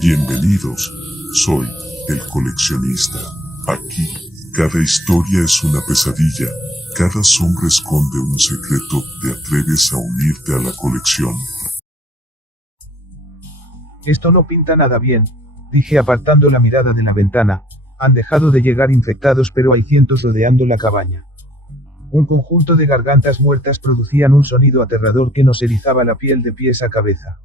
Bienvenidos, soy el coleccionista. Aquí, cada historia es una pesadilla, cada sombra esconde un secreto. ¿Te atreves a unirte a la colección? Esto no pinta nada bien, dije apartando la mirada de la ventana. Han dejado de llegar infectados, pero hay cientos rodeando la cabaña. Un conjunto de gargantas muertas producían un sonido aterrador que nos erizaba la piel de pies a cabeza.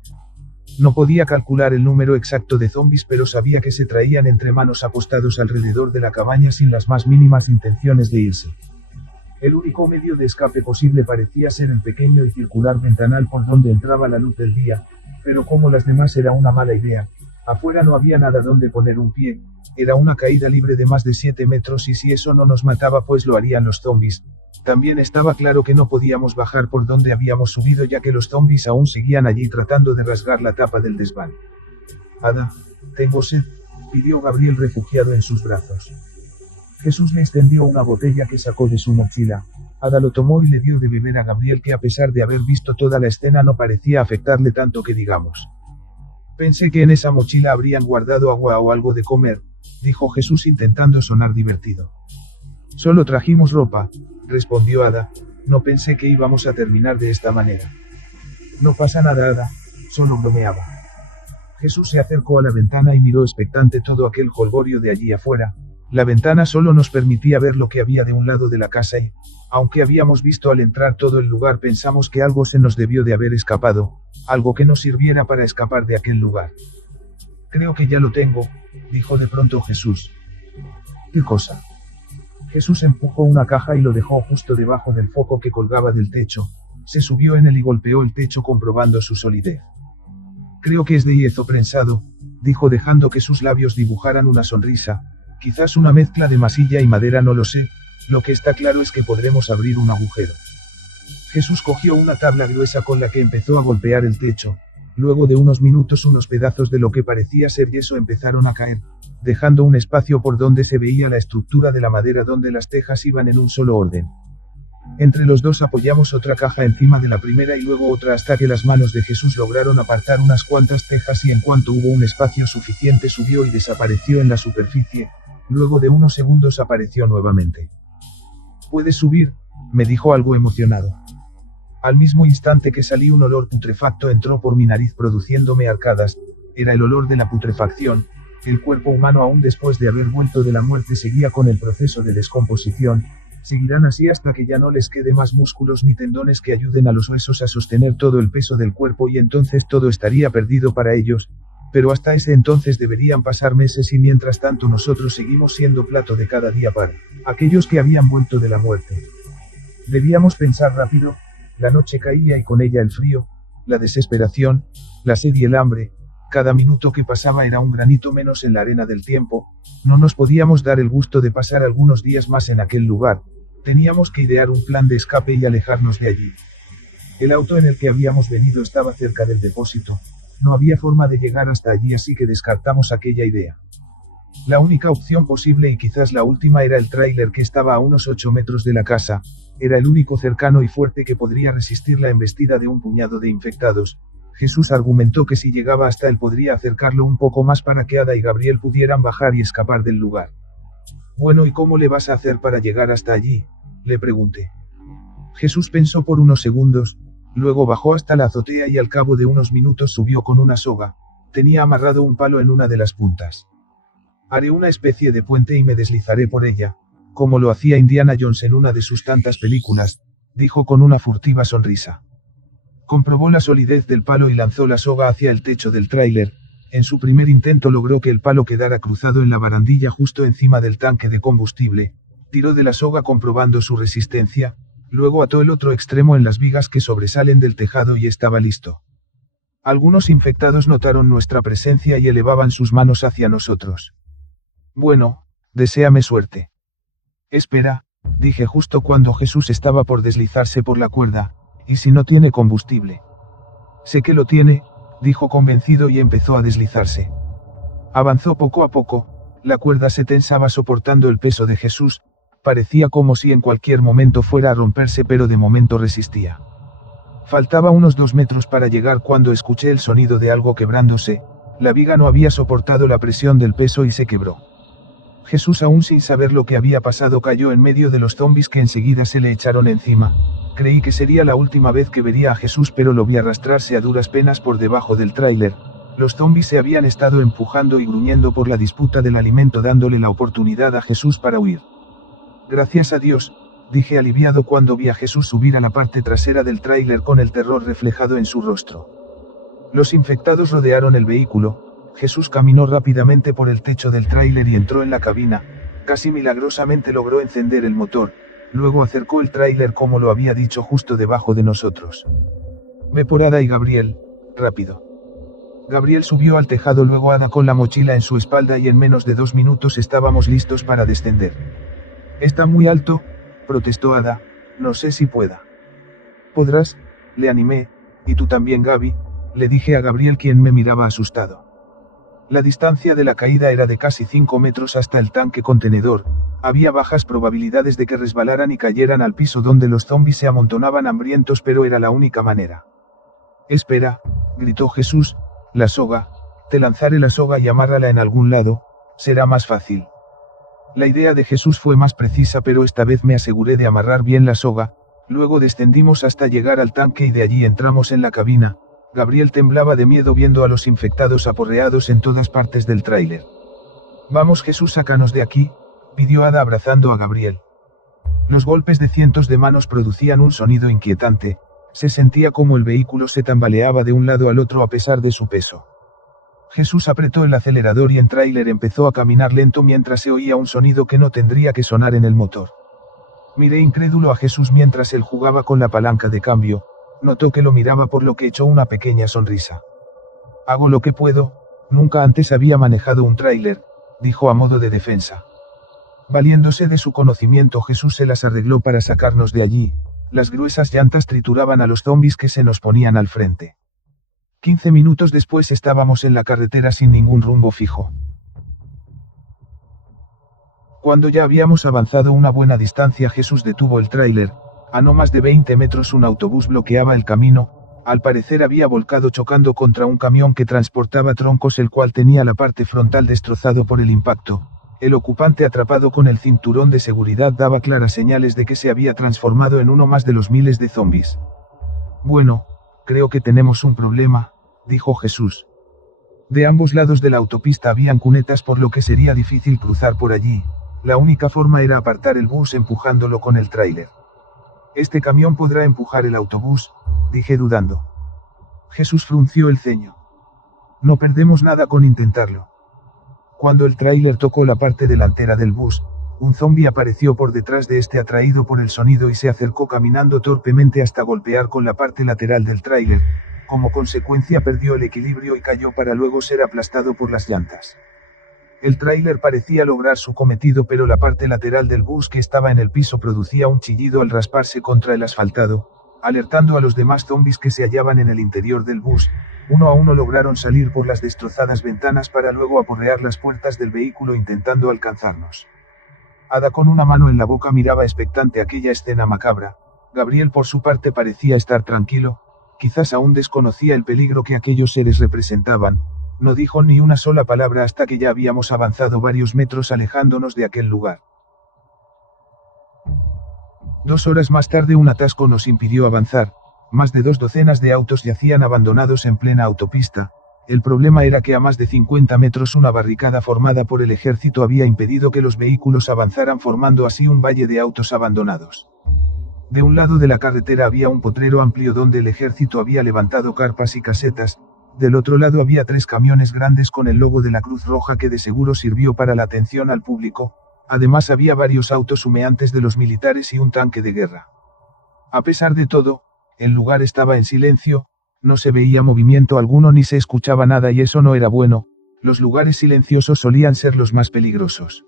No podía calcular el número exacto de zombies, pero sabía que se traían entre manos apostados alrededor de la cabaña sin las más mínimas intenciones de irse. El único medio de escape posible parecía ser el pequeño y circular ventanal por donde entraba la luz del día, pero como las demás era una mala idea. Afuera no había nada donde poner un pie, era una caída libre de más de 7 metros y si eso no nos mataba pues lo harían los zombies. También estaba claro que no podíamos bajar por donde habíamos subido ya que los zombies aún seguían allí tratando de rasgar la tapa del desván. Ada, tengo sed, pidió Gabriel refugiado en sus brazos. Jesús le extendió una botella que sacó de su mochila. Ada lo tomó y le dio de beber a Gabriel, que a pesar de haber visto toda la escena no parecía afectarle tanto que digamos. Pensé que en esa mochila habrían guardado agua o algo de comer, dijo Jesús intentando sonar divertido. Solo trajimos ropa, respondió Ada, no pensé que íbamos a terminar de esta manera. No pasa nada, Ada, solo bromeaba. Jesús se acercó a la ventana y miró expectante todo aquel jolgorio de allí afuera. La ventana solo nos permitía ver lo que había de un lado de la casa y, aunque habíamos visto al entrar todo el lugar, pensamos que algo se nos debió de haber escapado, algo que nos sirviera para escapar de aquel lugar. Creo que ya lo tengo, dijo de pronto Jesús. ¿Qué cosa? Jesús empujó una caja y lo dejó justo debajo del foco que colgaba del techo. Se subió en él y golpeó el techo comprobando su solidez. Creo que es de hierro prensado, dijo dejando que sus labios dibujaran una sonrisa. Quizás una mezcla de masilla y madera, no lo sé, lo que está claro es que podremos abrir un agujero. Jesús cogió una tabla gruesa con la que empezó a golpear el techo. Luego de unos minutos unos pedazos de lo que parecía ser yeso empezaron a caer, dejando un espacio por donde se veía la estructura de la madera donde las tejas iban en un solo orden. Entre los dos apoyamos otra caja encima de la primera y luego otra hasta que las manos de Jesús lograron apartar unas cuantas tejas y en cuanto hubo un espacio suficiente subió y desapareció en la superficie. Luego de unos segundos apareció nuevamente. «¿Puedes subir?», me dijo algo emocionado. Al mismo instante que salí un olor putrefacto entró por mi nariz produciéndome arcadas, era el olor de la putrefacción. El cuerpo humano aún después de haber vuelto de la muerte seguía con el proceso de descomposición, seguirán así hasta que ya no les quede más músculos ni tendones que ayuden a los huesos a sostener todo el peso del cuerpo y entonces todo estaría perdido para ellos. Pero hasta ese entonces deberían pasar meses y mientras tanto nosotros seguimos siendo plato de cada día para aquellos que habían vuelto de la muerte. Debíamos pensar rápido, la noche caía y con ella el frío, la desesperación, la sed y el hambre, cada minuto que pasaba era un granito menos en la arena del tiempo, no nos podíamos dar el gusto de pasar algunos días más en aquel lugar, teníamos que idear un plan de escape y alejarnos de allí. El auto en el que habíamos venido estaba cerca del depósito. No había forma de llegar hasta allí, así que descartamos aquella idea. La única opción posible y quizás la última era el tráiler que estaba a unos 8 metros de la casa, era el único cercano y fuerte que podría resistir la embestida de un puñado de infectados. Jesús argumentó que si llegaba hasta él podría acercarlo un poco más para que Ada y Gabriel pudieran bajar y escapar del lugar. Bueno, ¿y cómo le vas a hacer para llegar hasta allí?, le pregunté. Jesús pensó por unos segundos. Luego bajó hasta la azotea y al cabo de unos minutos subió con una soga. Tenía amarrado un palo en una de las puntas. Haré una especie de puente y me deslizaré por ella, como lo hacía Indiana Jones en una de sus tantas películas, dijo con una furtiva sonrisa. Comprobó la solidez del palo y lanzó la soga hacia el techo del tráiler. En su primer intento logró que el palo quedara cruzado en la barandilla justo encima del tanque de combustible. Tiró de la soga comprobando su resistencia. Luego ató el otro extremo en las vigas que sobresalen del tejado y estaba listo. Algunos infectados notaron nuestra presencia y elevaban sus manos hacia nosotros. Bueno, deséame suerte. Espera, dije justo cuando Jesús estaba por deslizarse por la cuerda, ¿y si no tiene combustible? Sé que lo tiene, dijo convencido y empezó a deslizarse. Avanzó poco a poco, la cuerda se tensaba soportando el peso de Jesús. Parecía como si en cualquier momento fuera a romperse, pero de momento resistía. Faltaba unos 2 metros para llegar cuando escuché el sonido de algo quebrándose. La viga no había soportado la presión del peso y se quebró. Jesús, aún sin saber lo que había pasado, cayó en medio de los zombis que enseguida se le echaron encima. Creí que sería la última vez que vería a Jesús, pero lo vi arrastrarse a duras penas por debajo del tráiler. Los zombis se habían estado empujando y gruñendo por la disputa del alimento, dándole la oportunidad a Jesús para huir. Gracias a Dios, dije aliviado cuando vi a Jesús subir a la parte trasera del tráiler con el terror reflejado en su rostro. Los infectados rodearon el vehículo. Jesús caminó rápidamente por el techo del tráiler y entró en la cabina. Casi milagrosamente logró encender el motor. Luego acercó el tráiler como lo había dicho justo debajo de nosotros. Ve por Ada y Gabriel, rápido. Gabriel subió al tejado, luego Ada con la mochila en su espalda, y en menos de 2 minutos estábamos listos para descender. Está muy alto, protestó Ada, no sé si pueda. Podrás, le animé, y tú también, Gaby, le dije a Gabriel, quien me miraba asustado. La distancia de la caída era de casi 5 metros hasta el tanque contenedor. Había bajas probabilidades de que resbalaran y cayeran al piso, donde los zombis se amontonaban hambrientos, pero era la única manera. Espera, gritó Jesús, la soga, te lanzaré la soga y amárrala en algún lado, será más fácil. La idea de Jesús fue más precisa, pero esta vez me aseguré de amarrar bien la soga. Luego descendimos hasta llegar al tanque y de allí entramos en la cabina. Gabriel temblaba de miedo viendo a los infectados aporreados en todas partes del tráiler. Vamos, Jesús, sácanos de aquí, pidió Ada abrazando a Gabriel. Los golpes de cientos de manos producían un sonido inquietante. Se sentía como el vehículo se tambaleaba de un lado al otro a pesar de su peso. Jesús apretó el acelerador y el tráiler empezó a caminar lento mientras se oía un sonido que no tendría que sonar en el motor. Miré incrédulo a Jesús mientras él jugaba con la palanca de cambio. Notó que lo miraba, por lo que echó una pequeña sonrisa. Hago lo que puedo, nunca antes había manejado un tráiler, dijo a modo de defensa. Valiéndose de su conocimiento, Jesús se las arregló para sacarnos de allí. Las gruesas llantas trituraban a los zombis que se nos ponían al frente. 15 minutos después estábamos en la carretera sin ningún rumbo fijo. Cuando ya habíamos avanzado una buena distancia, Jesús detuvo el tráiler. A no más de 20 metros un autobús bloqueaba el camino. Al parecer había volcado chocando contra un camión que transportaba troncos, el cual tenía la parte frontal destrozado por el impacto. El ocupante, atrapado con el cinturón de seguridad, daba claras señales de que se había transformado en uno más de los miles de zombis. Bueno, creo que tenemos un problema, dijo Jesús. De ambos lados de la autopista habían cunetas, por lo que sería difícil cruzar por allí. La única forma era apartar el bus empujándolo con el tráiler. Este camión podrá empujar el autobús, dije dudando. Jesús frunció el ceño. No perdemos nada con intentarlo. Cuando el tráiler tocó la parte delantera del bus, un zombi apareció por detrás de este, atraído por el sonido, y se acercó caminando torpemente hasta golpear con la parte lateral del tráiler. Como consecuencia perdió el equilibrio y cayó para luego ser aplastado por las llantas. El tráiler parecía lograr su cometido, pero la parte lateral del bus, que estaba en el piso, producía un chillido al rasparse contra el asfaltado, alertando a los demás zombis que se hallaban en el interior del bus. Uno a uno lograron salir por las destrozadas ventanas para luego aporrear las puertas del vehículo intentando alcanzarnos. Ada, con una mano en la boca, miraba expectante aquella escena macabra. Gabriel, por su parte, parecía estar tranquilo. Quizás aún desconocía el peligro que aquellos seres representaban. No dijo ni una sola palabra hasta que ya habíamos avanzado varios metros alejándonos de aquel lugar. 2 horas más tarde un atasco nos impidió avanzar. Más de 2 docenas de autos yacían abandonados en plena autopista. El problema era que a más de 50 metros una barricada formada por el ejército había impedido que los vehículos avanzaran, formando así un valle de autos abandonados. De un lado de la carretera había un potrero amplio donde el ejército había levantado carpas y casetas. Del otro lado había 3 camiones grandes con el logo de la Cruz Roja, que de seguro sirvió para la atención al público. Además había varios autos humeantes de los militares y un tanque de guerra. A pesar de todo, el lugar estaba en silencio, no se veía movimiento alguno ni se escuchaba nada, y eso no era bueno. Los lugares silenciosos solían ser los más peligrosos.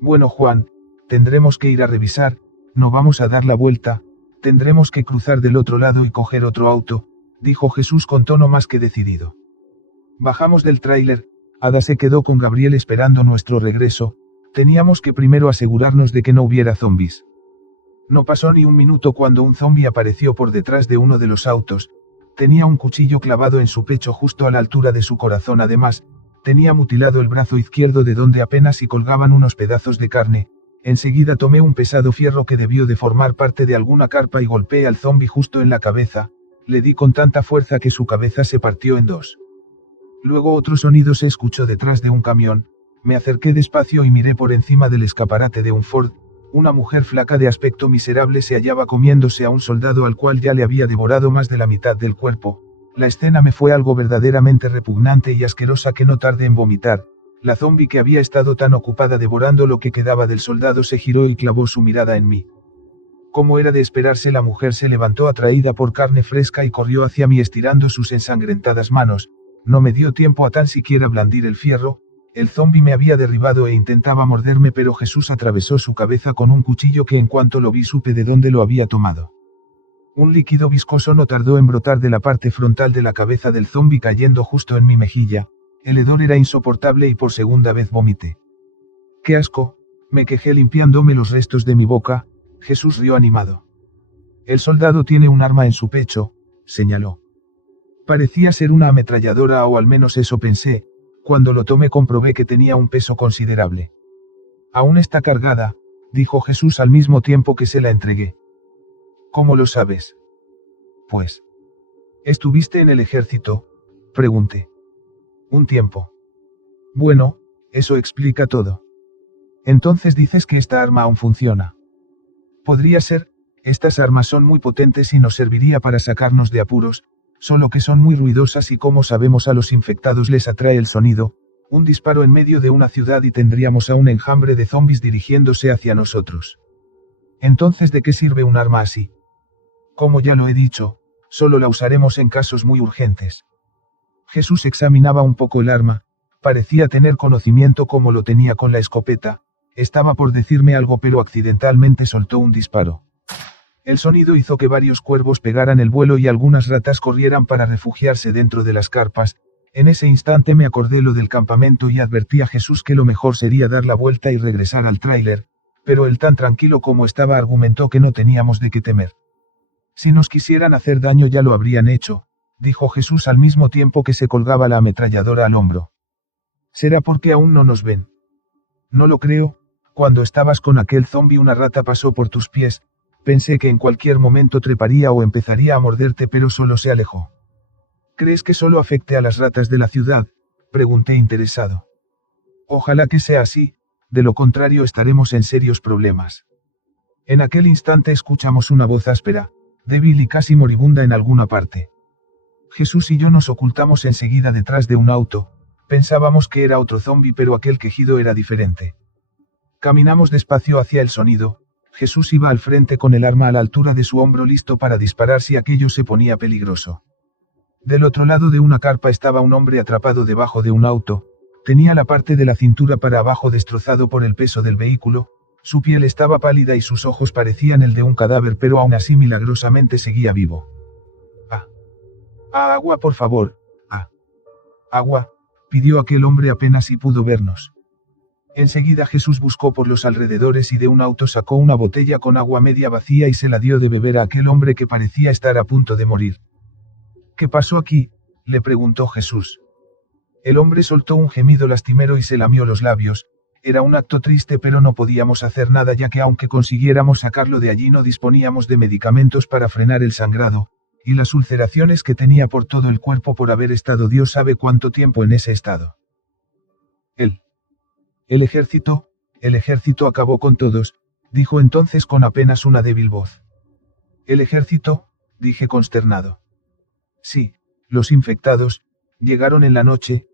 Bueno, Juan, tendremos que ir a revisar, no vamos a dar la vuelta, tendremos que cruzar del otro lado y coger otro auto, dijo Jesús con tono más que decidido. Bajamos del tráiler. Ada se quedó con Gabriel esperando nuestro regreso. Teníamos que primero asegurarnos de que no hubiera zombis. No pasó ni un minuto cuando un zombi apareció por detrás de uno de los autos. Tenía un cuchillo clavado en su pecho justo a la altura de su corazón. Además, tenía mutilado el brazo izquierdo de donde apenas si colgaban unos pedazos de carne. Enseguida tomé un pesado fierro que debió de formar parte de alguna carpa y golpeé al zombi justo en la cabeza. Le di con tanta fuerza que su cabeza se partió en dos. Luego otro sonido se escuchó detrás de un camión. Me acerqué despacio y miré por encima del escaparate de un Ford. Una mujer flaca de aspecto miserable se hallaba comiéndose a un soldado al cual ya le había devorado más de la mitad del cuerpo. La escena me fue algo verdaderamente repugnante y asquerosa que no tardé en vomitar. La zombi que había estado tan ocupada devorando lo que quedaba del soldado se giró y clavó su mirada en mí. Como era de esperarse, la mujer se levantó atraída por carne fresca y corrió hacia mí estirando sus ensangrentadas manos. No me dio tiempo a tan siquiera blandir el fierro. El zombi me había derribado e intentaba morderme, pero Jesús atravesó su cabeza con un cuchillo que en cuanto lo vi supe de dónde lo había tomado. Un líquido viscoso no tardó en brotar de la parte frontal de la cabeza del zombi cayendo justo en mi mejilla. El hedor era insoportable y por segunda vez vomité. ¡Qué asco!, me quejé limpiándome los restos de mi boca. Jesús rió animado. El soldado tiene un arma en su pecho, señaló. Parecía ser una ametralladora, o al menos eso pensé. Cuando lo tomé comprobé que tenía un peso considerable. Aún está cargada, dijo Jesús al mismo tiempo que se la entregué. ¿Cómo lo sabes? Pues. ¿Estuviste en el ejército?, pregunté. Un tiempo. Bueno, eso explica todo. Entonces dices que esta arma aún funciona. Podría ser. Estas armas son muy potentes y nos serviría para sacarnos de apuros, solo que son muy ruidosas y como sabemos a los infectados les atrae el sonido. Un disparo en medio de una ciudad y tendríamos a un enjambre de zombis dirigiéndose hacia nosotros. Entonces, ¿de qué sirve un arma así? Como ya lo he dicho, solo la usaremos en casos muy urgentes. Jesús examinaba un poco el arma. Parecía tener conocimiento como lo tenía con la escopeta. Estaba por decirme algo, pero accidentalmente soltó un disparo. El sonido hizo que varios cuervos pegaran el vuelo y algunas ratas corrieran para refugiarse dentro de las carpas. En ese instante me acordé lo del campamento y advertí a Jesús que lo mejor sería dar la vuelta y regresar al tráiler, pero él, tan tranquilo como estaba, argumentó que no teníamos de qué temer. Si nos quisieran hacer daño ya lo habrían hecho, dijo Jesús al mismo tiempo que se colgaba la ametralladora al hombro. ¿Será porque aún no nos ven? No lo creo. Cuando estabas con aquel zombi una rata pasó por tus pies. Pensé que en cualquier momento treparía o empezaría a morderte, pero solo se alejó. ¿Crees que solo afecte a las ratas de la ciudad?, pregunté interesado. Ojalá que sea así, de lo contrario estaremos en serios problemas. En aquel instante escuchamos una voz áspera, débil y casi moribunda en alguna parte. Jesús y yo nos ocultamos enseguida detrás de un auto. Pensábamos que era otro zombi, pero aquel quejido era diferente. Caminamos despacio hacia el sonido. Jesús iba al frente con el arma a la altura de su hombro, listo para disparar si aquello se ponía peligroso. Del otro lado de una carpa estaba un hombre atrapado debajo de un auto. Tenía la parte de la cintura para abajo destrozado por el peso del vehículo. Su piel estaba pálida y sus ojos parecían el de un cadáver, pero aún así milagrosamente seguía vivo. Agua, por favor. Agua, pidió aquel hombre apenas si pudo vernos. Enseguida Jesús buscó por los alrededores y de un auto sacó una botella con agua media vacía y se la dio de beber a aquel hombre que parecía estar a punto de morir. ¿Qué pasó aquí?, le preguntó Jesús. El hombre soltó un gemido lastimero y se lamió los labios. Era un acto triste, pero no podíamos hacer nada, ya que aunque consiguiéramos sacarlo de allí no disponíamos de medicamentos para frenar el sangrado, y las ulceraciones que tenía por todo el cuerpo por haber estado Dios sabe cuánto tiempo en ese estado. El ejército acabó con todos, dijo entonces con apenas una débil voz. ¿El ejército?, dije consternado. Sí, los infectados, llegaron en la noche,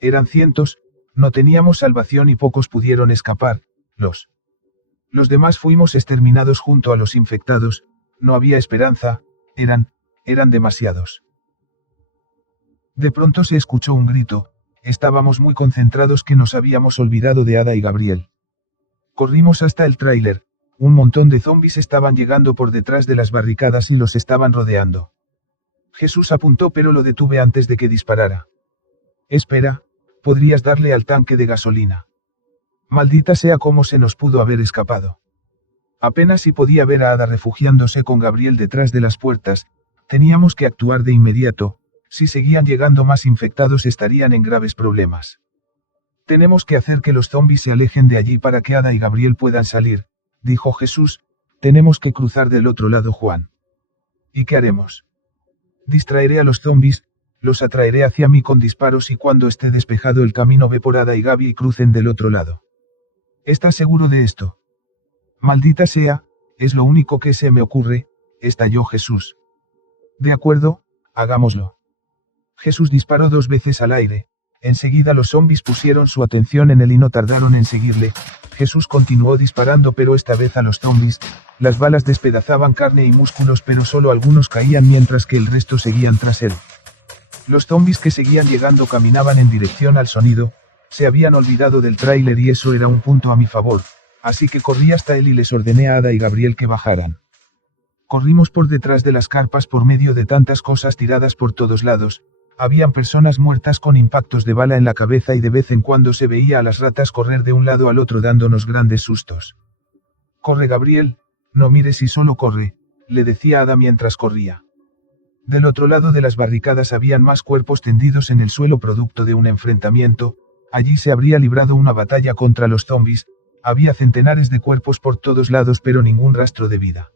eran cientos, no teníamos salvación y pocos pudieron escapar, los demás fuimos exterminados junto a los infectados, no había esperanza, eran demasiados. De pronto se escuchó un grito. Estábamos muy concentrados que nos habíamos olvidado de Ada y Gabriel. Corrimos hasta el tráiler. Un montón de zombis estaban llegando por detrás de las barricadas y los estaban rodeando. Jesús apuntó, pero lo detuve antes de que disparara. Espera, podrías darle al tanque de gasolina. Maldita sea, cómo se nos pudo haber escapado. Apenas si podía ver a Ada refugiándose con Gabriel detrás de las puertas. Teníamos que actuar de inmediato, si seguían llegando más infectados estarían en graves problemas. Tenemos que hacer que los zombies se alejen de allí para que Ada y Gabriel puedan salir, dijo Jesús, tenemos que cruzar del otro lado Juan. ¿Y qué haremos? Distraeré a los zombies, los atraeré hacia mí con disparos y cuando esté despejado el camino ve por Ada y Gaby y crucen del otro lado. ¿Estás seguro de esto? Maldita sea, es lo único que se me ocurre, estalló Jesús. De acuerdo, hagámoslo. Jesús disparó 2 veces al aire, enseguida los zombies pusieron su atención en él y no tardaron en seguirle. Jesús continuó disparando pero esta vez a los zombies, las balas despedazaban carne y músculos pero solo algunos caían mientras que el resto seguían tras él. Los zombies que seguían llegando caminaban en dirección al sonido, se habían olvidado del tráiler y eso era un punto a mi favor, así que corrí hasta él y les ordené a Ada y Gabriel que bajaran. Corrimos por detrás de las carpas por medio de tantas cosas tiradas por todos lados, habían personas muertas con impactos de bala en la cabeza y de vez en cuando se veía a las ratas correr de un lado al otro dándonos grandes sustos. Corre Gabriel, no mires y solo corre, le decía Ada mientras corría. Del otro lado de las barricadas habían más cuerpos tendidos en el suelo producto de un enfrentamiento, allí se habría librado una batalla contra los zombies, había centenares de cuerpos por todos lados pero ningún rastro de vida.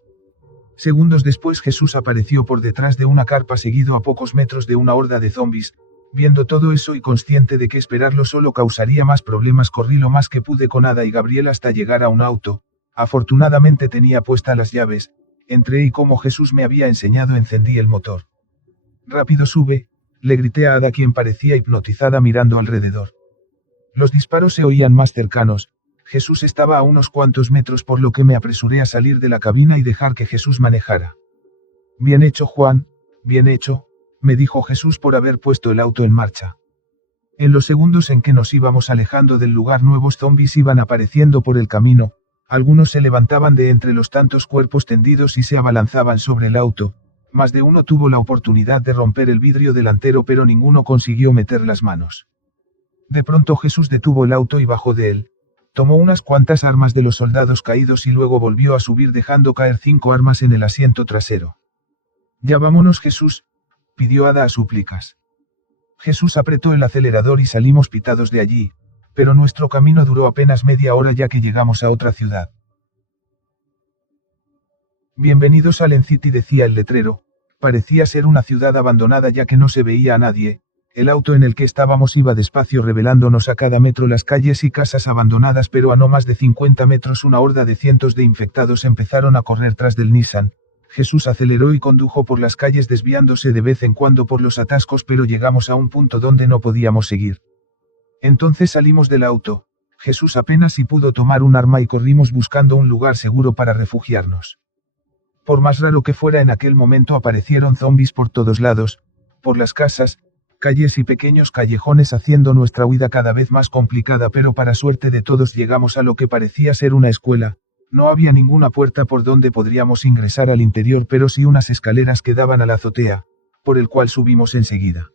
Segundos después Jesús apareció por detrás de una carpa seguido a pocos metros de una horda de zombies, viendo todo eso y consciente de que esperarlo solo causaría más problemas corrí lo más que pude con Ada y Gabriel hasta llegar a un auto, afortunadamente tenía puestas las llaves, entré y como Jesús me había enseñado encendí el motor. Rápido sube, le grité a Ada quien parecía hipnotizada mirando alrededor. Los disparos se oían más cercanos, Jesús estaba a unos cuantos metros por lo que me apresuré a salir de la cabina y dejar que Jesús manejara. Bien hecho Juan, bien hecho, me dijo Jesús por haber puesto el auto en marcha. En los segundos en que nos íbamos alejando del lugar nuevos zombies iban apareciendo por el camino, algunos se levantaban de entre los tantos cuerpos tendidos y se abalanzaban sobre el auto, más de uno tuvo la oportunidad de romper el vidrio delantero pero ninguno consiguió meter las manos. De pronto Jesús detuvo el auto y bajó de él. Tomó unas cuantas armas de los soldados caídos y luego volvió a subir dejando caer 5 armas en el asiento trasero. Ya vámonos Jesús, pidió Ada a súplicas. Jesús apretó el acelerador y salimos pitados de allí, pero nuestro camino duró apenas media hora ya que llegamos a otra ciudad. Bienvenidos a Len City decía el letrero, parecía ser una ciudad abandonada ya que no se veía a nadie. El auto en el que estábamos iba despacio revelándonos a cada metro las calles y casas abandonadas pero a no más de 50 metros una horda de cientos de infectados empezaron a correr tras del Nissan. Jesús aceleró y condujo por las calles desviándose de vez en cuando por los atascos pero llegamos a un punto donde no podíamos seguir. Entonces salimos del auto, Jesús apenas si pudo tomar un arma y corrimos buscando un lugar seguro para refugiarnos. Por más raro que fuera en aquel momento aparecieron zombies por todos lados, por las casas, calles y pequeños callejones haciendo nuestra huida cada vez más complicada pero para suerte de todos llegamos a lo que parecía ser una escuela, no había ninguna puerta por donde podríamos ingresar al interior pero sí unas escaleras que daban a la azotea, por el cual subimos enseguida.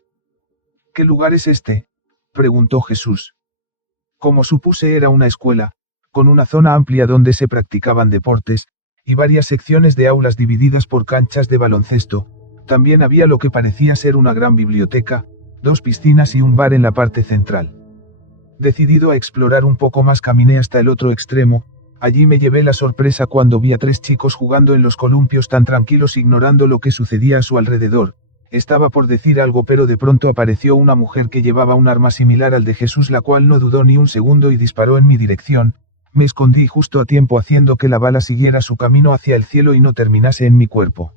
¿Qué lugar es este?, preguntó Jesús. Como supuse era una escuela, con una zona amplia donde se practicaban deportes, y varias secciones de aulas divididas por canchas de baloncesto, también había lo que parecía ser una gran biblioteca, 2 piscinas y un bar en la parte central. Decidido a explorar un poco más caminé hasta el otro extremo, allí me llevé la sorpresa cuando vi a 3 chicos jugando en los columpios tan tranquilos ignorando lo que sucedía a su alrededor. Estaba por decir algo pero de pronto apareció una mujer que llevaba un arma similar al de Jesús la cual no dudó ni un segundo y disparó en mi dirección, me escondí justo a tiempo haciendo que la bala siguiera su camino hacia el cielo y no terminase en mi cuerpo.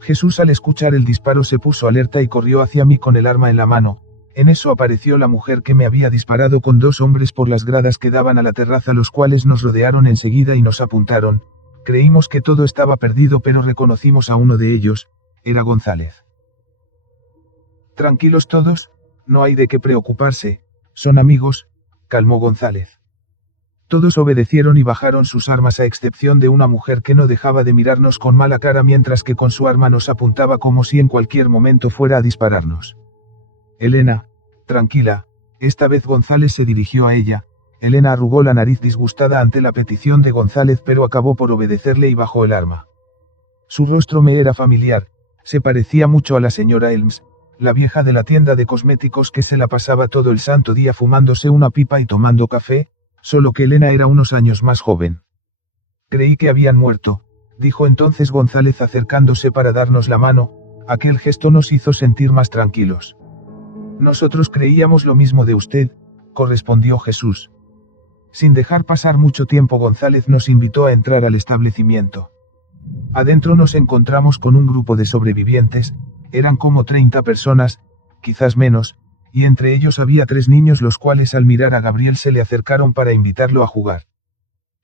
Jesús al escuchar el disparo se puso alerta y corrió hacia mí con el arma en la mano, en eso apareció la mujer que me había disparado con 2 hombres por las gradas que daban a la terraza los cuales nos rodearon enseguida y nos apuntaron, creímos que todo estaba perdido pero reconocimos a uno de ellos, era González. Tranquilos todos, no hay de qué preocuparse, son amigos, calmó González. Todos obedecieron y bajaron sus armas a excepción de una mujer que no dejaba de mirarnos con mala cara mientras que con su arma nos apuntaba como si en cualquier momento fuera a dispararnos. Elena, tranquila, esta vez González se dirigió a ella, Elena arrugó la nariz disgustada ante la petición de González pero acabó por obedecerle y bajó el arma. Su rostro me era familiar, Se parecía mucho a la señora Elms, la vieja de la tienda de cosméticos que se la pasaba todo el santo día fumándose una pipa y tomando café, solo que Elena era unos años más joven. Creí que habían muerto, dijo entonces González acercándose para darnos la mano. Aquel gesto nos hizo sentir más tranquilos. Nosotros creíamos lo mismo de usted, correspondió Jesús. Sin dejar pasar mucho tiempo, González nos invitó a entrar al establecimiento. Adentro nos encontramos con un grupo de sobrevivientes, eran como 30 personas, quizás menos, y entre ellos había 3 niños los cuales al mirar a Gabriel se le acercaron para invitarlo a jugar.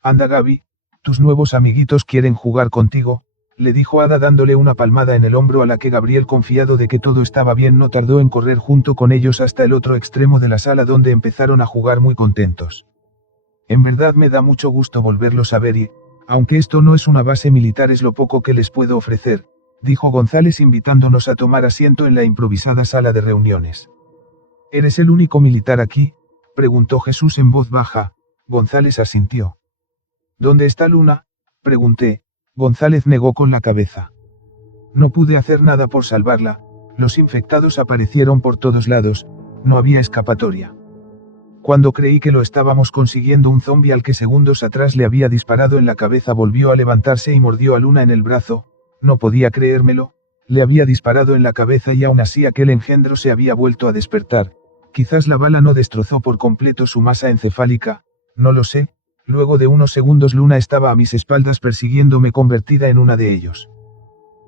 Anda Gaby, tus nuevos amiguitos quieren jugar contigo, le dijo Ada dándole una palmada en el hombro, a la que Gabriel, confiado de que todo estaba bien, no tardó en correr junto con ellos hasta el otro extremo de la sala, donde empezaron a jugar muy contentos. En verdad me da mucho gusto volverlos a ver y, aunque esto no es una base militar, es lo poco que les puedo ofrecer, dijo González invitándonos a tomar asiento en la improvisada sala de reuniones. ¿Eres el único militar aquí?, preguntó Jesús en voz baja. González asintió. ¿Dónde está Luna?, pregunté. González negó con la cabeza. No pude hacer nada por salvarla, los infectados aparecieron por todos lados, no había escapatoria. Cuando creí que lo estábamos consiguiendo, un zombi al que segundos atrás le había disparado en la cabeza volvió a levantarse y mordió a Luna en el brazo. No podía creérmelo, le había disparado en la cabeza y aún así aquel engendro se había vuelto a despertar. Quizás la bala no destrozó por completo su masa encefálica, no lo sé. Luego de unos segundos Luna estaba a mis espaldas persiguiéndome, convertida en una de ellos.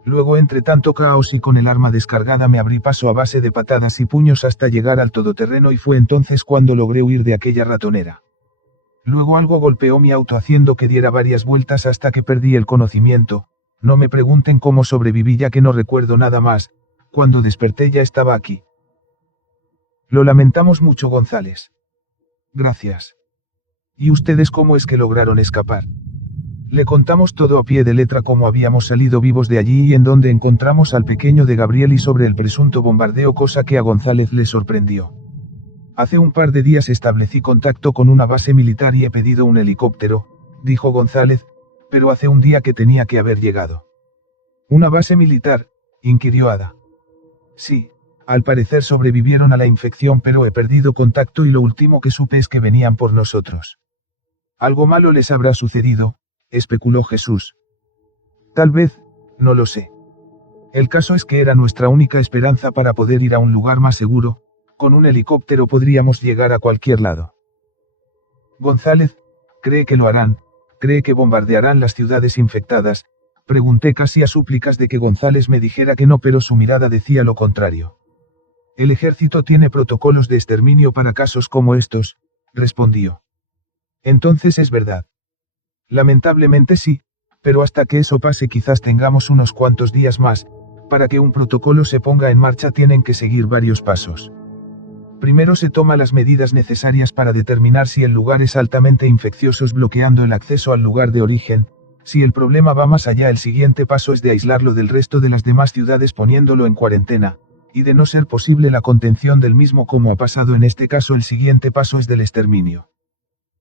Luego, entre tanto caos y con el arma descargada, me abrí paso a base de patadas y puños hasta llegar al todoterreno, y fue entonces cuando logré huir de aquella ratonera. Luego algo golpeó mi auto haciendo que diera varias vueltas hasta que perdí el conocimiento. No me pregunten cómo sobreviví, ya que no recuerdo nada más. Cuando desperté ya estaba aquí. Lo lamentamos mucho, González. Gracias. ¿Y ustedes cómo es que lograron escapar? Le contamos todo a pie de letra, cómo habíamos salido vivos de allí y en dónde encontramos al pequeño de Gabriel y sobre el presunto bombardeo, cosa que a González le sorprendió. Hace un par de días establecí contacto con una base militar y he pedido un helicóptero, dijo González, pero hace un día que tenía que haber llegado. ¿Una base militar?, inquirió Ada. Sí, al parecer sobrevivieron a la infección, pero he perdido contacto y lo último que supe es que venían por nosotros. Algo malo les habrá sucedido, especuló Jesús. Tal vez, no lo sé. El caso es que era nuestra única esperanza para poder ir a un lugar más seguro. Con un helicóptero podríamos llegar a cualquier lado. González, ¿cree que lo harán? ¿Cree que bombardearán las ciudades infectadas? Pregunté casi a súplicas de que González me dijera que no, pero su mirada decía lo contrario. El ejército tiene protocolos de exterminio para casos como estos, respondió. Entonces es verdad. Lamentablemente sí, pero hasta que eso pase quizás tengamos unos cuantos días más. Para que un protocolo se ponga en marcha tienen que seguir varios pasos. Primero se toman las medidas necesarias para determinar si el lugar es altamente infeccioso, bloqueando el acceso al lugar de origen. Si el problema va más allá, el siguiente paso es de aislarlo del resto de las demás ciudades poniéndolo en cuarentena, y de no ser posible la contención del mismo como ha pasado en este caso, el siguiente paso es del exterminio.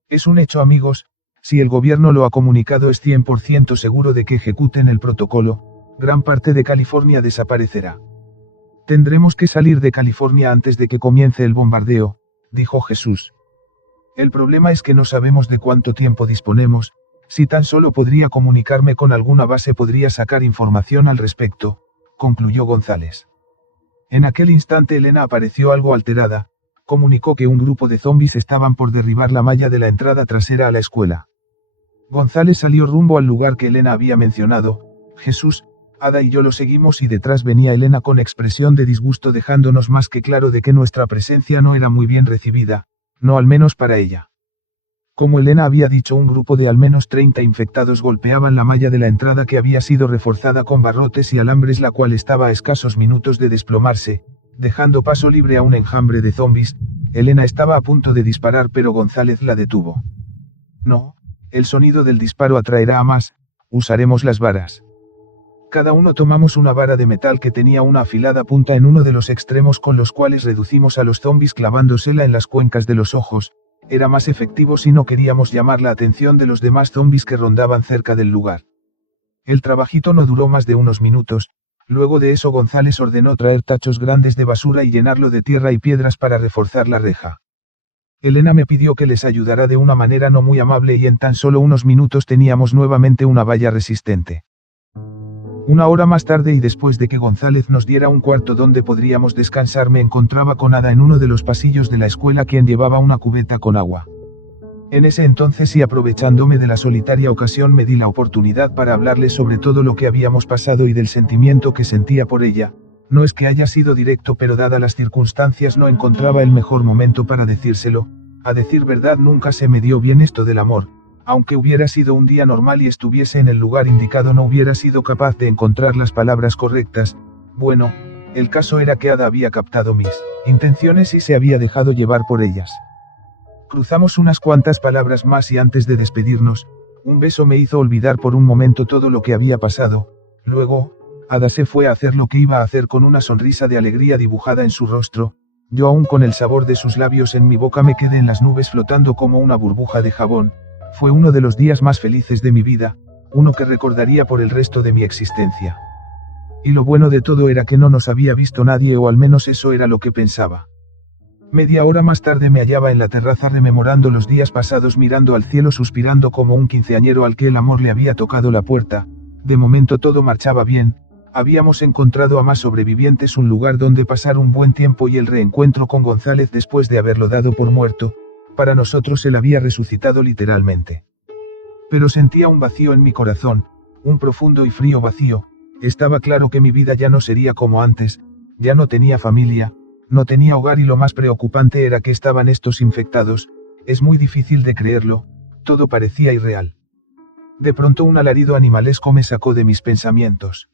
Es un hecho, amigos. Si el gobierno lo ha comunicado, es 100% seguro de que ejecuten el protocolo. Gran parte de California desaparecerá. Tendremos que salir de California antes de que comience el bombardeo, dijo Jesús. El problema es que no sabemos de cuánto tiempo disponemos. Si tan solo podría comunicarme con alguna base, podría sacar información al respecto, concluyó González. En aquel instante Elena apareció algo alterada. Comunicó que un grupo de zombis estaban por derribar la malla de la entrada trasera a la escuela. González salió rumbo al lugar que Elena había mencionado. Jesús, Ada y yo lo seguimos, y detrás venía Elena con expresión de disgusto, dejándonos más que claro de que nuestra presencia no era muy bien recibida, no al menos para ella. Como Elena había dicho, un grupo de al menos 30 infectados golpeaban la malla de la entrada, que había sido reforzada con barrotes y alambres, la cual estaba a escasos minutos de desplomarse, dejando paso libre a un enjambre de zombis. Elena estaba a punto de disparar, pero González la detuvo. No. El sonido del disparo atraerá a más. Usaremos las varas. Cada uno tomamos una vara de metal que tenía una afilada punta en uno de los extremos, con los cuales reducimos a los zombis clavándosela en las cuencas de los ojos. Era más efectivo si no queríamos llamar la atención de los demás zombis que rondaban cerca del lugar. El trabajito no duró más de unos minutos. Luego de eso González ordenó traer tachos grandes de basura y llenarlo de tierra y piedras para reforzar la reja. Elena me pidió que les ayudara de una manera no muy amable y en tan solo unos minutos teníamos nuevamente una valla resistente. Una hora más tarde y después de que González nos diera un cuarto donde podríamos descansar, me encontraba con Ada en uno de los pasillos de la escuela, quien llevaba una cubeta con agua. En ese entonces, y aprovechándome de la solitaria ocasión, me di la oportunidad para hablarle sobre todo lo que habíamos pasado y del sentimiento que sentía por ella. No es que haya sido directo, pero dadas las circunstancias no encontraba el mejor momento para decírselo. A decir verdad, nunca se me dio bien esto del amor. Aunque hubiera sido un día normal y estuviese en el lugar indicado, no hubiera sido capaz de encontrar las palabras correctas. Bueno, el caso era que Ada había captado mis intenciones y se había dejado llevar por ellas. Cruzamos unas cuantas palabras más y antes de despedirnos, un beso me hizo olvidar por un momento todo lo que había pasado. Luego, Ada se fue a hacer lo que iba a hacer con una sonrisa de alegría dibujada en su rostro. Yo, aún con el sabor de sus labios en mi boca, me quedé en las nubes flotando como una burbuja de jabón. Fue uno de los días más felices de mi vida, uno que recordaría por el resto de mi existencia. Y lo bueno de todo era que no nos había visto nadie, o al menos eso era lo que pensaba. Media hora más tarde me hallaba en la terraza rememorando los días pasados, mirando al cielo, suspirando como un quinceañero al que el amor le había tocado la puerta. De momento todo marchaba bien, habíamos encontrado a más sobrevivientes, un lugar donde pasar un buen tiempo, y el reencuentro con González después de haberlo dado por muerto, para nosotros él había resucitado literalmente. Pero sentía un vacío en mi corazón, un profundo y frío vacío. Estaba claro que mi vida ya no sería como antes, ya no tenía familia, no tenía hogar, y lo más preocupante era que estaban estos infectados. Es muy difícil de creerlo, todo parecía irreal. De pronto un alarido animalesco me sacó de mis pensamientos.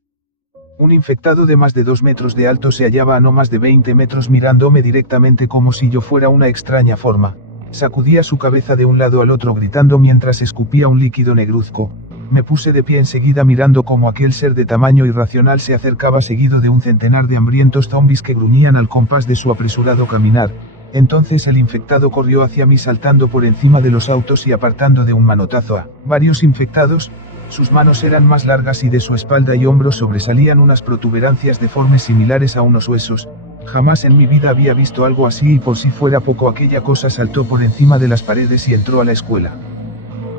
Un infectado de más de 2 metros de alto se hallaba a no más de 20 metros mirándome directamente como si yo fuera una extraña forma. Sacudía su cabeza de un lado al otro gritando mientras escupía un líquido negruzco. Me puse de pie enseguida mirando cómo aquel ser de tamaño irracional se acercaba seguido de un centenar de hambrientos zombis que gruñían al compás de su apresurado caminar. Entonces el infectado corrió hacia mí saltando por encima de los autos y apartando de un manotazo a varios infectados. Sus manos eran más largas y de su espalda y hombros sobresalían unas protuberancias deformes similares a unos huesos. Jamás en mi vida había visto algo así, y por si fuera poco, aquella cosa saltó por encima de las paredes y entró a la escuela.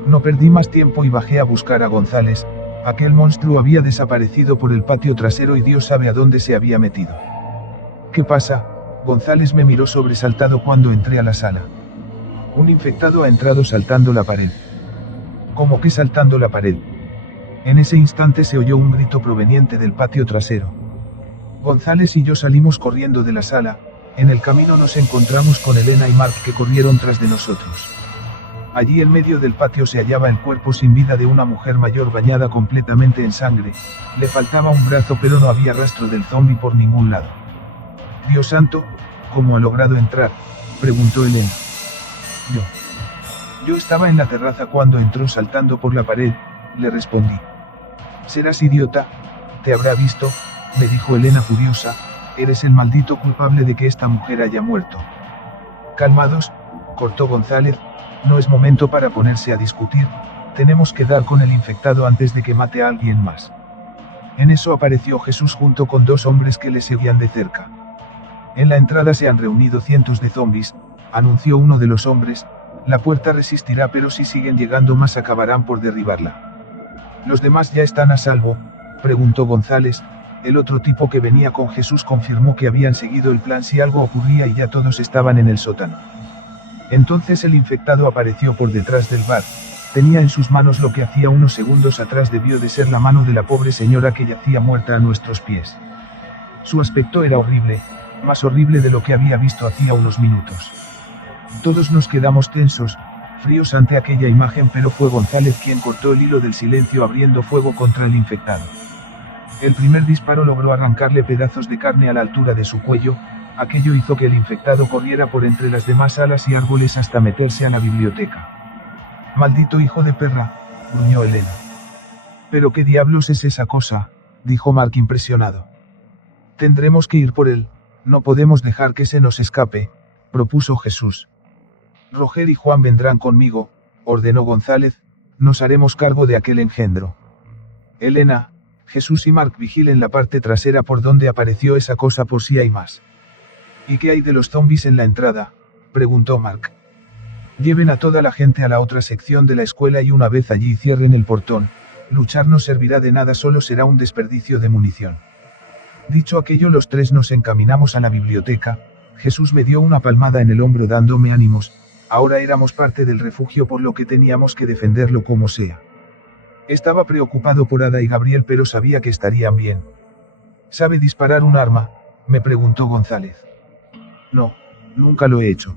No perdí más tiempo y bajé a buscar a González. Aquel monstruo había desaparecido por el patio trasero y Dios sabe a dónde se había metido. ¿Qué pasa? González me miró sobresaltado cuando entré a la sala. Un infectado ha entrado saltando la pared. ¿Cómo que saltando la pared? En ese instante se oyó un grito proveniente del patio trasero. González y yo salimos corriendo de la sala. En el camino nos encontramos con Elena y Mark, que corrieron tras de nosotros. Allí en medio del patio se hallaba el cuerpo sin vida de una mujer mayor bañada completamente en sangre. Le faltaba un brazo, pero no había rastro del zombi por ningún lado. Dios santo, ¿cómo ha logrado entrar?, preguntó Elena. Yo estaba en la terraza cuando entró saltando por la pared, le respondí. Serás idiota, te habrá visto, me dijo Elena furiosa. Eres el maldito culpable de que esta mujer haya muerto. Calmados, cortó González, no es momento para ponerse a discutir, tenemos que dar con el infectado antes de que mate a alguien más. En eso apareció Jesús junto con 2 hombres que le seguían de cerca. En la entrada se han reunido cientos de zombis, anunció uno de los hombres. La puerta resistirá, pero si siguen llegando más acabarán por derribarla. ¿Los demás ya están a salvo?, preguntó González. El otro tipo que venía con Jesús confirmó que habían seguido el plan si algo ocurría y ya todos estaban en el sótano. Entonces el infectado apareció por detrás del bar. Tenía en sus manos lo que hacía unos segundos atrás debió de ser la mano de la pobre señora que yacía muerta a nuestros pies. Su aspecto era horrible, más horrible de lo que había visto hacía unos minutos. Todos nos quedamos tensos, fríos ante aquella imagen, pero fue González quien cortó el hilo del silencio abriendo fuego contra el infectado. El primer disparo logró arrancarle pedazos de carne a la altura de su cuello. Aquello hizo que el infectado corriera por entre las demás alas y árboles hasta meterse a la biblioteca. Maldito hijo de perra, gruñó Elena. ¿Pero qué diablos es esa cosa?, dijo Mark impresionado. Tendremos que ir por él, no podemos dejar que se nos escape, propuso Jesús. Roger y Juan vendrán conmigo, ordenó González, nos haremos cargo de aquel engendro. Elena, Jesús y Mark vigilen la parte trasera por donde apareció esa cosa por si hay más. ¿Y qué hay de los zombies en la entrada?, preguntó Mark. Lleven a toda la gente a la otra sección de la escuela y una vez allí cierren el portón. Luchar no servirá de nada, solo será un desperdicio de munición. Dicho aquello, los tres nos encaminamos a la biblioteca. Jesús me dio una palmada en el hombro dándome ánimos. Ahora éramos parte del refugio, por lo que teníamos que defenderlo como sea. Estaba preocupado por Ada y Gabriel, pero sabía que estarían bien. ¿Sabe disparar un arma?, me preguntó González. No, nunca lo he hecho.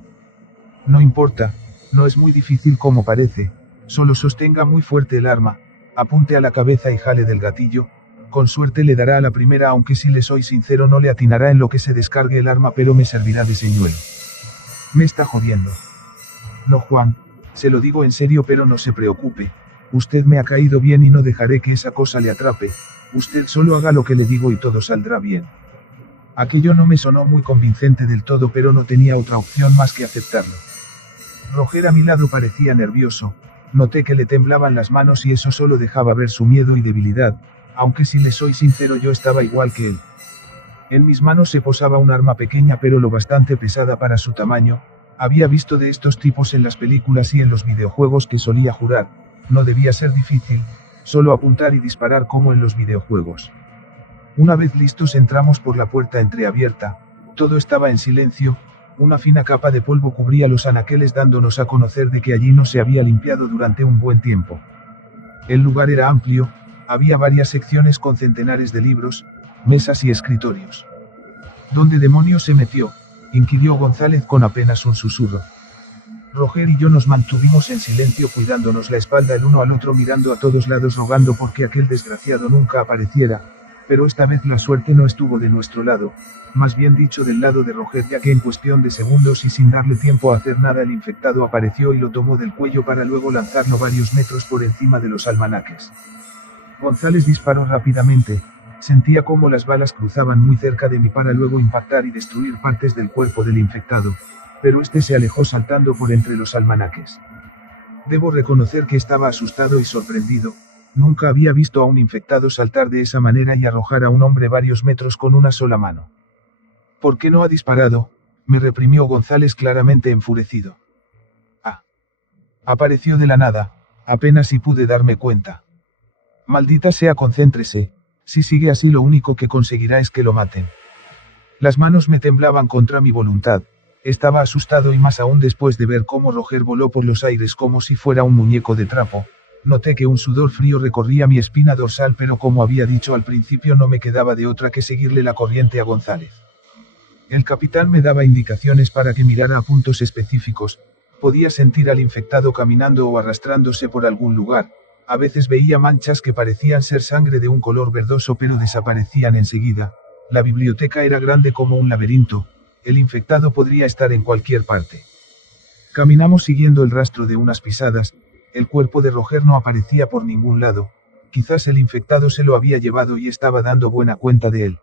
No importa, no es muy difícil como parece, solo sostenga muy fuerte el arma, apunte a la cabeza y jale del gatillo. Con suerte le dará a la primera, aunque si le soy sincero no le atinará en lo que se descargue el arma, pero me servirá de señuelo. Me está jodiendo. No, Juan, se lo digo en serio, pero no se preocupe. Usted me ha caído bien y no dejaré que esa cosa le atrape. Usted solo haga lo que le digo y todo saldrá bien. Aquello no me sonó muy convincente del todo, pero no tenía otra opción más que aceptarlo. Roger a mi lado parecía nervioso. Noté que le temblaban las manos y eso solo dejaba ver su miedo y debilidad, aunque si le soy sincero yo estaba igual que él. En mis manos se posaba un arma pequeña pero lo bastante pesada para su tamaño. Había visto de estos tipos en las películas y en los videojuegos, que solía jurar, no debía ser difícil, solo apuntar y disparar como en los videojuegos. Una vez listos entramos por la puerta entreabierta, todo estaba en silencio, una fina capa de polvo cubría los anaqueles dándonos a conocer de que allí no se había limpiado durante un buen tiempo. El lugar era amplio, había varias secciones con centenares de libros, mesas y escritorios. ¿Dónde demonios se metió?, inquirió González con apenas un susurro. Roger y yo nos mantuvimos en silencio, cuidándonos la espalda el uno al otro, mirando a todos lados, rogando porque aquel desgraciado nunca apareciera, pero esta vez la suerte no estuvo de nuestro lado, más bien dicho del lado de Roger, ya que en cuestión de segundos y sin darle tiempo a hacer nada el infectado apareció y lo tomó del cuello para luego lanzarlo varios metros por encima de los almanaques. González disparó rápidamente, sentía cómo las balas cruzaban muy cerca de mí para luego impactar y destruir partes del cuerpo del infectado, pero este se alejó saltando por entre los almanaques. Debo reconocer que estaba asustado y sorprendido, nunca había visto a un infectado saltar de esa manera y arrojar a un hombre varios metros con una sola mano. ¿Por qué no ha disparado?, me reprimió González claramente enfurecido. Apareció de la nada, apenas si pude darme cuenta. Maldita sea, concéntrese, si sigue así lo único que conseguirá es que lo maten. Las manos me temblaban contra mi voluntad, estaba asustado y más aún después de ver cómo Roger voló por los aires como si fuera un muñeco de trapo. Noté que un sudor frío recorría mi espina dorsal, pero como había dicho al principio no me quedaba de otra que seguirle la corriente a González. El capitán me daba indicaciones para que mirara a puntos específicos, podía sentir al infectado caminando o arrastrándose por algún lugar, a veces veía manchas que parecían ser sangre de un color verdoso pero desaparecían enseguida. La biblioteca era grande como un laberinto, el infectado podría estar en cualquier parte. Caminamos siguiendo el rastro de unas pisadas, el cuerpo de Roger no aparecía por ningún lado, quizás el infectado se lo había llevado y estaba dando buena cuenta de él.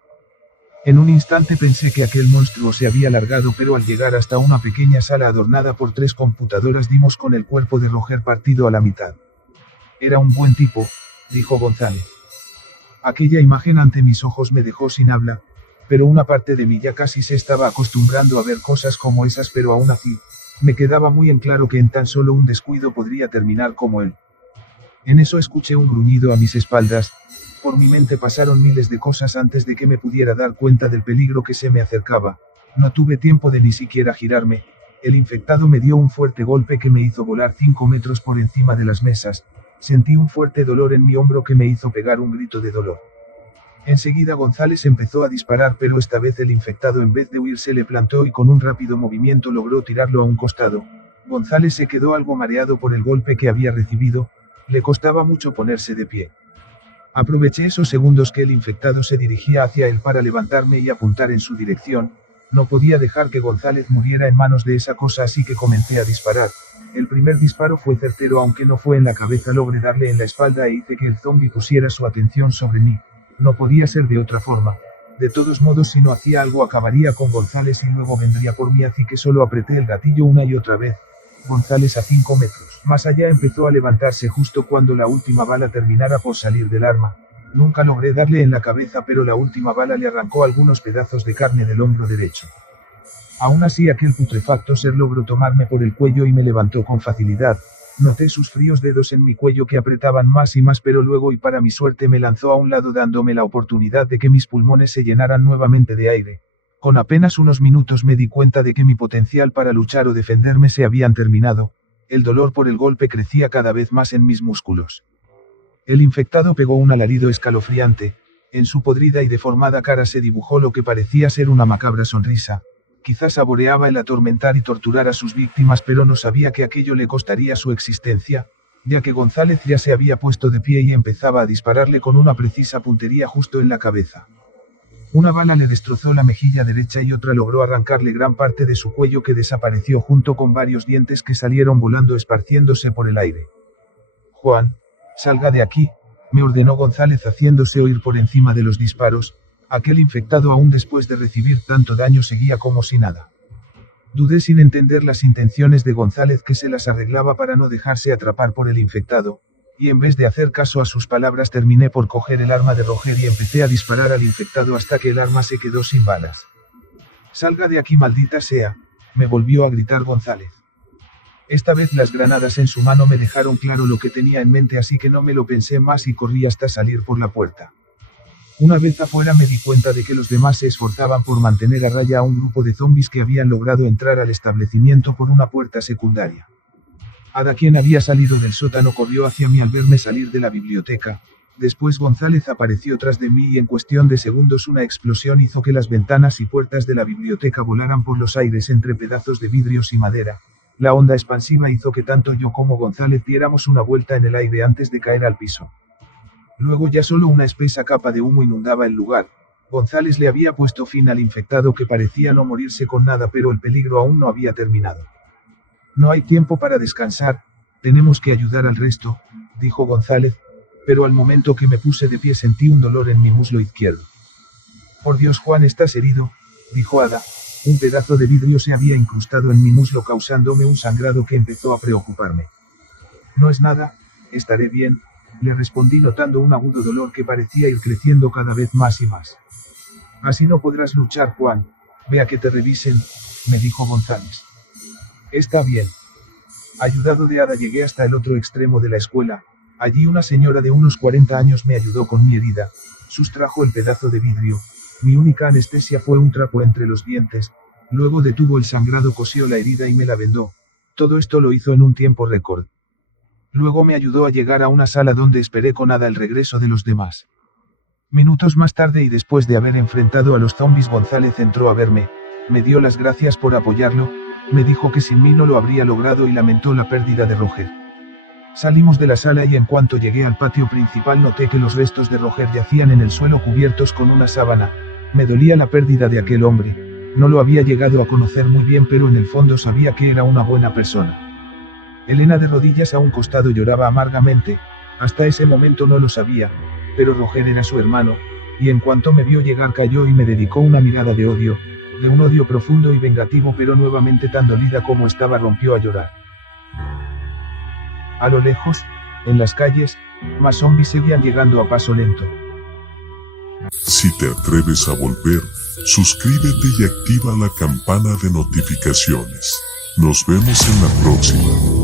En un instante pensé que aquel monstruo se había largado, pero al llegar hasta una pequeña sala adornada por 3 computadoras dimos con el cuerpo de Roger partido a la mitad. Era un buen tipo, dijo González. Aquella imagen ante mis ojos me dejó sin habla, pero una parte de mí ya casi se estaba acostumbrando a ver cosas como esas, pero aún así, me quedaba muy en claro que en tan solo un descuido podría terminar como él. En eso escuché un gruñido a mis espaldas, por mi mente pasaron miles de cosas antes de que me pudiera dar cuenta del peligro que se me acercaba, no tuve tiempo de ni siquiera girarme, el infectado me dio un fuerte golpe que me hizo volar 5 metros por encima de las mesas, sentí un fuerte dolor en mi hombro que me hizo pegar un grito de dolor. Enseguida González empezó a disparar, pero esta vez el infectado en vez de huir se le plantó y con un rápido movimiento logró tirarlo a un costado. González se quedó algo mareado por el golpe que había recibido, le costaba mucho ponerse de pie. Aproveché esos segundos que el infectado se dirigía hacia él para levantarme y apuntar en su dirección, no podía dejar que González muriera en manos de esa cosa, así que comencé a disparar. El primer disparo fue certero, aunque no fue en la cabeza, logré darle en la espalda e hice que el zombi pusiera su atención sobre mí. No podía ser de otra forma. De todos modos, si no hacía algo acabaría con González y luego vendría por mí, así que solo apreté el gatillo una y otra vez. González a 5 metros más allá empezó a levantarse justo cuando la última bala terminara por salir del arma. Nunca logré darle en la cabeza, pero la última bala le arrancó algunos pedazos de carne del hombro derecho. Aún así aquel putrefacto ser logró tomarme por el cuello y me levantó con facilidad. Noté sus fríos dedos en mi cuello que apretaban más y más, pero luego y para mi suerte me lanzó a un lado dándome la oportunidad de que mis pulmones se llenaran nuevamente de aire. Con apenas unos minutos me di cuenta de que mi potencial para luchar o defenderme se habían terminado. El dolor por el golpe crecía cada vez más en mis músculos. El infectado pegó un alarido escalofriante. En su podrida y deformada cara se dibujó lo que parecía ser una macabra sonrisa. Quizás saboreaba el atormentar y torturar a sus víctimas, pero no sabía que aquello le costaría su existencia, ya que González ya se había puesto de pie y empezaba a dispararle con una precisa puntería justo en la cabeza. Una bala le destrozó la mejilla derecha y otra logró arrancarle gran parte de su cuello, que desapareció junto con varios dientes que salieron volando esparciéndose por el aire. «Juan, salga de aquí», me ordenó González haciéndose oír por encima de los disparos. Aquel infectado, aún después de recibir tanto daño, seguía como si nada. Dudé sin entender las intenciones de González, que se las arreglaba para no dejarse atrapar por el infectado, y en vez de hacer caso a sus palabras terminé por coger el arma de Roger y empecé a disparar al infectado hasta que el arma se quedó sin balas. «Salga de aquí, maldita sea», me volvió a gritar González. Esta vez las granadas en su mano me dejaron claro lo que tenía en mente, así que no me lo pensé más y corrí hasta salir por la puerta. Una vez afuera me di cuenta de que los demás se esforzaban por mantener a raya a un grupo de zombies que habían logrado entrar al establecimiento por una puerta secundaria. Ada, quien había salido del sótano, corrió hacia mí al verme salir de la biblioteca. Después González apareció tras de mí y en cuestión de segundos una explosión hizo que las ventanas y puertas de la biblioteca volaran por los aires entre pedazos de vidrios y madera. La onda expansiva hizo que tanto yo como González diéramos una vuelta en el aire antes de caer al piso. Luego ya solo una espesa capa de humo inundaba el lugar. González le había puesto fin al infectado, que parecía no morirse con nada, pero el peligro aún no había terminado. «No hay tiempo para descansar, tenemos que ayudar al resto», dijo González, pero al momento que me puse de pie sentí un dolor en mi muslo izquierdo. «Por Dios, Juan, ¿estás herido?», dijo Ada. Un pedazo de vidrio se había incrustado en mi muslo causándome un sangrado que empezó a preocuparme. «No es nada, estaré bien», le respondí notando un agudo dolor que parecía ir creciendo cada vez más y más. «Así no podrás luchar, Juan, ve a que te revisen», me dijo González. «Está bien». Ayudado de Ada llegué hasta el otro extremo de la escuela. Allí una señora de unos 40 años me ayudó con mi herida, sustrajo el pedazo de vidrio. Mi única anestesia fue un trapo entre los dientes. Luego detuvo el sangrado, cosió la herida y me la vendó. Todo esto lo hizo en un tiempo récord. Luego me ayudó a llegar a una sala donde esperé con Ada el regreso de los demás. Minutos más tarde, y después de haber enfrentado a los zombies, González entró a verme, me dio las gracias por apoyarlo, me dijo que sin mí no lo habría logrado y lamentó la pérdida de Roger. Salimos de la sala y en cuanto llegué al patio principal noté que los restos de Roger yacían en el suelo cubiertos con una sábana. Me dolía la pérdida de aquel hombre. No lo había llegado a conocer muy bien, pero en el fondo sabía que era una buena persona. Elena, de rodillas a un costado, lloraba amargamente. Hasta ese momento no lo sabía, pero Roger era su hermano, y en cuanto me vio llegar cayó y me dedicó una mirada de odio, de un odio profundo y vengativo, pero nuevamente tan dolida como estaba rompió a llorar. A lo lejos, en las calles, más zombies seguían llegando a paso lento. Si te atreves a volver, suscríbete y activa la campana de notificaciones. Nos vemos en la próxima.